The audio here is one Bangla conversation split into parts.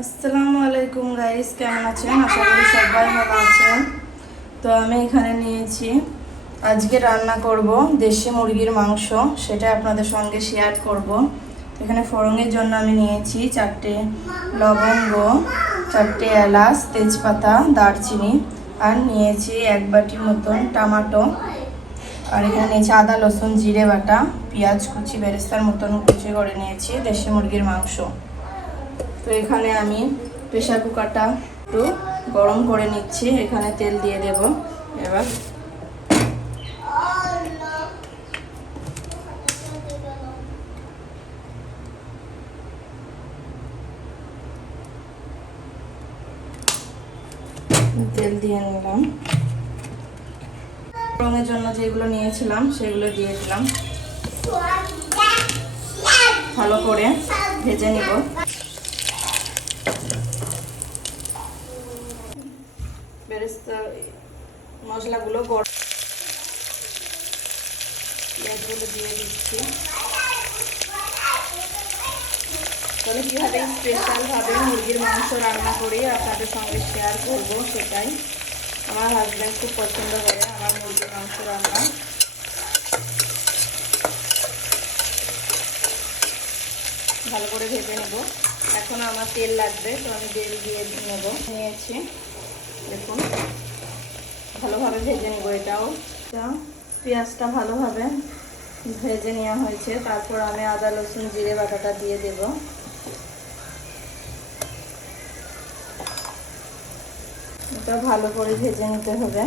আসসালামু আলাইকুম গাইস কেমন আছেন? আশা করি সবাই ভালো আছেন। তো আমি এখানে নিয়েছি। আজকে রান্না করব দেশি মুরগির মাংস, সেটা আপনাদের সঙ্গে শেয়ার করব। এখানে ফোড়নের জন্য আমি নিয়েছি চারটে লবঙ্গ, চারটে এলাচ, তেজপাতা, দারচিনি, আর নিয়েছি এক বাটির মতন টমাটো। আর এখানে নিয়েছি আদা, রসুন, জিরে বাটা, পেঁয়াজ কুচি, বেরেস্তার মতন কুচি করে নিয়েছি দেশি মুরগির মাংস। তো এখানে আমি প্রেশার কুকারটা একটু গরম করে নিচ্ছি। এখানে তেল দিয়ে দেব। এবার তেল দিয়ে নিলাম। রঙের জন্য যেগুলো নিয়েছিলাম, সেগুলো দিয়ে দিলাম। ভালো করে ভেজে নিব। মশলাগুলো গরম পেঁয়াজগুলো দিয়ে দিচ্ছি। তাহলে কীভাবে স্পেশালভাবে মুরগির মাংস রান্না করি আপনাদের সঙ্গে শেয়ার করব সেটাই। আমার হাজব্যান্ড খুব পছন্দ করে আমার মুরগির মাংস রান্না। ভালো করে ভেজে নেব। এখন আমার তেল লাগবে, তো আমি তেল দিয়ে নেব। নিয়েছি। দেখুন। ভালোভাবে ভেজে নেব এটাও। পেঁয়াজটা ভালোভাবে ভেজে নেওয়া হয়েছে। তারপর আমি আদা, রসুন, জিরে বাটাটা দিয়ে দেব। এটা ভালো করে ভেজে নিতে হবে।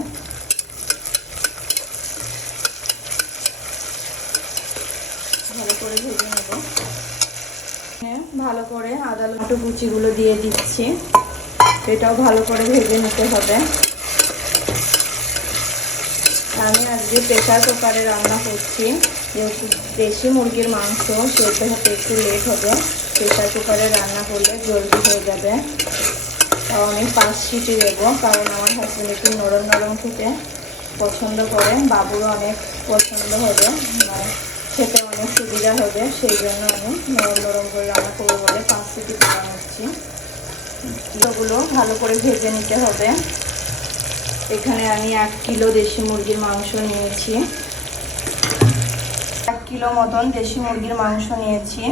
ভালো করে ভেজে নেব। ভালো করে আদা লটু কুচিগুলো দিয়ে দিচ্ছি। এটাও ভালো করে ভেজে নিতে হবে। আমি আজকে প্রেশার কুকারে রান্না করছি। যেহেতু দেশি মুরগির মাংস সেটা হতে একটু লেট হবে। প্রেশার কুকারে রান্না করলে জলদি হয়ে যাবে। তাও আমি পাঁচ সিটি দেবো, কারণ আমার হাজব্যান্ড একটু নরম নরম খেতে পছন্দ করে। বাবুরও অনেক পছন্দ হবে মানে খেতে অনেক সুবিধা হবে। সেই জন্য আমি নরম নরম করে রান্না করব বলে পাঁচ সিটি দেওয়া হচ্ছি। ভালো করে ভেজে নিতে হবে। এখানে আমি এক কিলো দেশি মুরগির মাংস নিয়েছি। এক কিলো মতন দেশি মুরগির মাংস নিয়েছি।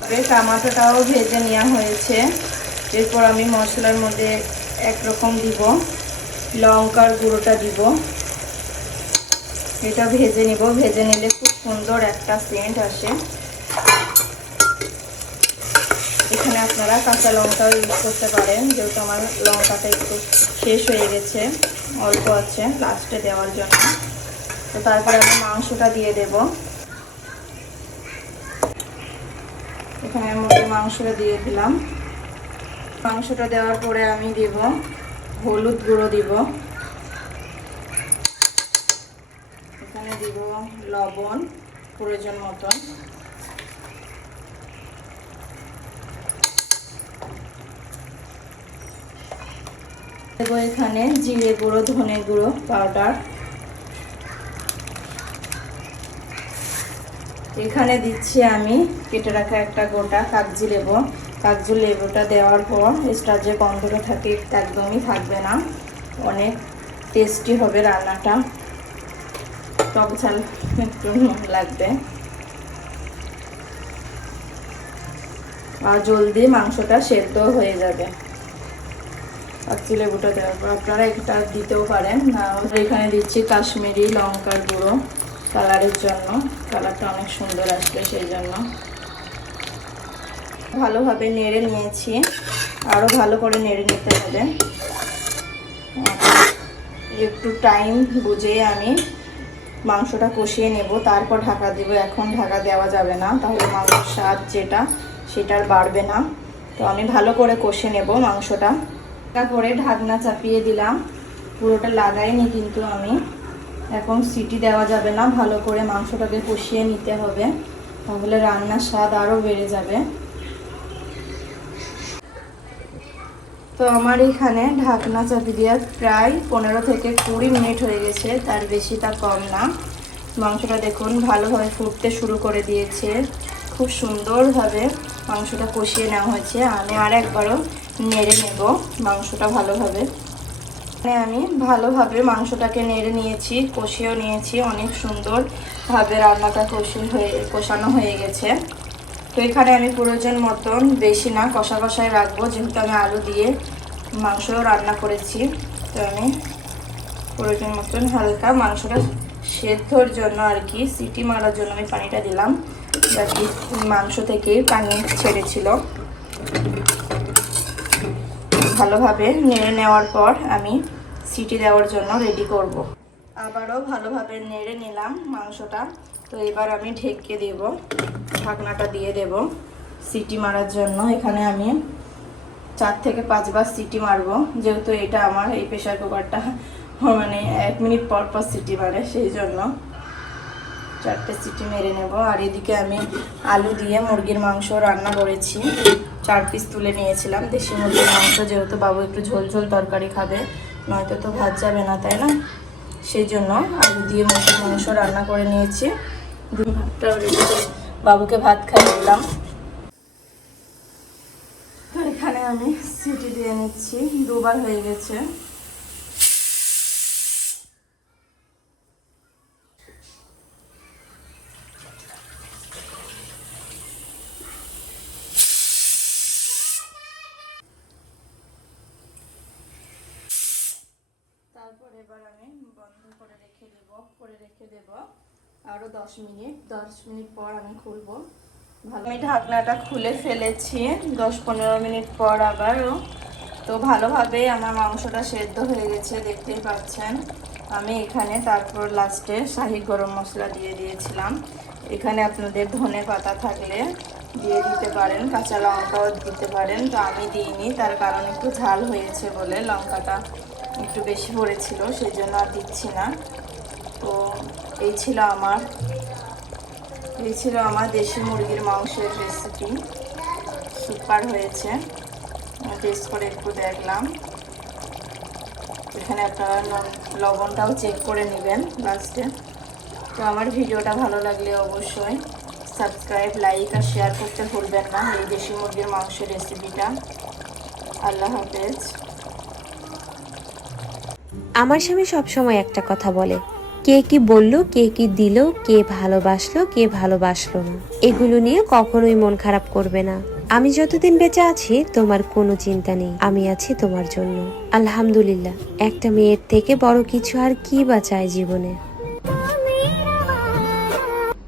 তবে টমাটোটাও ভেজে নেওয়া হয়েছে। এরপর আমি মশলার মধ্যে একরকম দিব। লঙ্কার গুঁড়োটা দিব। এটা ভেজে নিব। ভেজে নিলে খুব সুন্দর একটা সেন্ট আসে। এখানে আপনারা কাঁচা লঙ্কাও ইউজ করতে পারেন, যেহেতু আমার লঙ্কাটা একটু শেষ হয়ে গেছে, অল্প আছে লাস্টে দেওয়ার জন্য। তো তারপরে আমি মাংসটা দিয়ে দেব। এখানে মুরগির মাংসটা দিয়ে দিলাম। মাংসটা দেওয়ার পরে আমি দেব হলুদ গুঁড়ো দিব। এখানে দিব লবণ, প্রয়োজন মতন। দেবো এখানে জিরে গুঁড়ো, ধনে গুঁড়ো পাউডার এখানে দিচ্ছি আমি, কেটে রাখা একটা গোটা কাগজি লেবু। কাগজি লেবুটা দেওয়ার পর এক্সট্রা যে গন্ধটা থাকে একদমই থাকবে না। অনেক টেস্টি হবে রান্নাটা। টক ঝাল একটু লাগবে। আর জলদি মাংসটা সেদ্ধ হয়ে যাবে। কাচ্চি লেবুটা দেওয়ার পর আপনারা এটা দিতেও পারেন। এখানে দিচ্ছি কাশ্মীরি লঙ্কার গুঁড়ো কালারের জন্য। কালারটা অনেক সুন্দর আসবে সেই জন্য। ভালোভাবে নেড়ে নিয়েছি। আরও ভালো করে নেড়ে নিতে হবে। একটু টাইম বুঝে আমি মাংসটা কষিয়ে নেব। তারপর ঢাকা দেবো। এখন ঢাকা দেওয়া যাবে না। তাহলে মাংসের স্বাদ যেটা, সেটার বাড়বে না। তো আমি ভালো করে কষে নেব মাংসটা। করে ঢাকনা চাপিয়ে দিলাম। পুরোটা লাগাইনি কিন্তু আমি। এখন সিটি দেওয়া যাবে না, ভালো করে মাংসটাকে কষিয়ে নিতে হবে। তাহলে রান্নার স্বাদ আরও বেড়ে যাবে। তো আমার এখানে ঢাকনা চাপি দেওয়া প্রায় পনেরো থেকে কুড়ি মিনিট হয়ে গেছে, তার বেশি তা কম না। মাংসটা দেখুন ভালোভাবে ফুটতে শুরু করে দিয়েছে। খুব সুন্দরভাবে মাংসটা কষিয়ে নেওয়া হয়েছে। আমি আর একবারও নেড়ে নেব, মাংসটা ভালোভাবে। এখানে আমি ভালোভাবে মাংসটাকে নেড়ে নিয়েছি, কষিয়েও নিয়েছি, অনেক সুন্দরভাবে রান্নাটা কষি হয়ে, কষানো হয়ে গেছে। তো এখানে আমি প্রয়োজন মতন বেশি না, কষা কষায় রাখব, যেহেতু আমি আলু দিয়ে মাংসও রান্না করেছি। তো আমি প্রয়োজন মতন হালকা মাংসটা সেদ্ধর জন্য আর কি, সিটি মারার জন্য আমি পানিটা দিলাম বাকি মাংস থেকে পানি ছেড়েছিল। ভালোভাবে নেড়ে নেওয়ার পর আমি সিটি দেওয়ার জন্য রেডি করব। আবারও ভালোভাবে নেড়ে নিলাম মাংসটা। তো এবার আমি ঢেকে দেব, ঢাকনাটা দিয়ে দেব সিটি মারার জন্য। এখানে আমি চার থেকে পাঁচবার সিটি মারবো, যেহেতু এটা আমার এই প্রেশার কুকারটা মানে এক মিনিট পর পর সিটি মারে, সেই জন্য। চারটে সিটি মেরে নেব। আর এদিকে আমি আলু দিয়ে মুরগির মাংস রান্না করেছি। চার পিস তুলে নিয়েছিলাম। দেশি মুরগির মাংস, যেহেতু বাবু একটু ঝোল ঝোল তরকারি খাবে, নয়তো তো ভাত যাবে না, তাই না? সেই জন্য আলু দিয়ে মুরগির মাংস রান্না করে নিয়েছি। ভাতটা বাবুকে ভাত খাইয়ে দিলাম। তো এখানে আমি সিটি দিয়ে নিচ্ছি। দুবার হয়ে গেছে। তারপর এবার আমি বন্ধ করে রেখে দেব করে রেখে দেব। আরও দশ মিনিট দশ মিনিট পর আমি খুলবো। ভালো, আমি ঢাকনাটা খুলে ফেলেছি। দশ পনেরো মিনিট পর আবারও। তো ভালোভাবে আমার মাংসটা সেদ্ধ হয়ে গেছে, দেখতেই পাচ্ছেন। আমি এখানে তারপর লাস্টে শাহি গরম মশলা দিয়ে দিয়েছিলাম। এখানে আপনাদের ধনে পাতা থাকলে দিয়ে দিতে পারেন, কাঁচা লঙ্কাও দিতে পারেন। তো আমি দিইনি, তার কারণ একটু ঝাল হয়েছে বলে লঙ্কাটা একটু বেশি পড়েছিল সেই জন্য আর দিচ্ছি না। তো এই ছিল আমার, এই ছিল আমার দেশি মুরগির মাংসের রেসিপি সুপার হয়েছে। টেস্ট করে একটু দেখলাম। এখানে আপনারা লবণটাও চেক করে নেবেন লাস্টে তো আমার ভিডিওটা ভালো লাগলে অবশ্যই সাবস্ক্রাইব লাইক আর শেয়ার করতে ভুলবেন না এই দেশি মুরগির মাংসের রেসিপিটা আল্লাহ হাফেজ। আমার স্বামী সবসময় একটা কথা বলে, কে কি বলল, কে কি দিল, কে ভালোবাসলো কে ভালোবাসলো না। এগুলো নিয়ে কখনোই মন খারাপ করবে না। আমি যতদিন বেঁচে আছি, তোমার কোনো চিন্তা নেই। আমি আছি তোমার জন্য। আলহামদুলিল্লাহ, একটা মেয়ের থেকে বড় কিছু আর কি বা চায় জীবনে?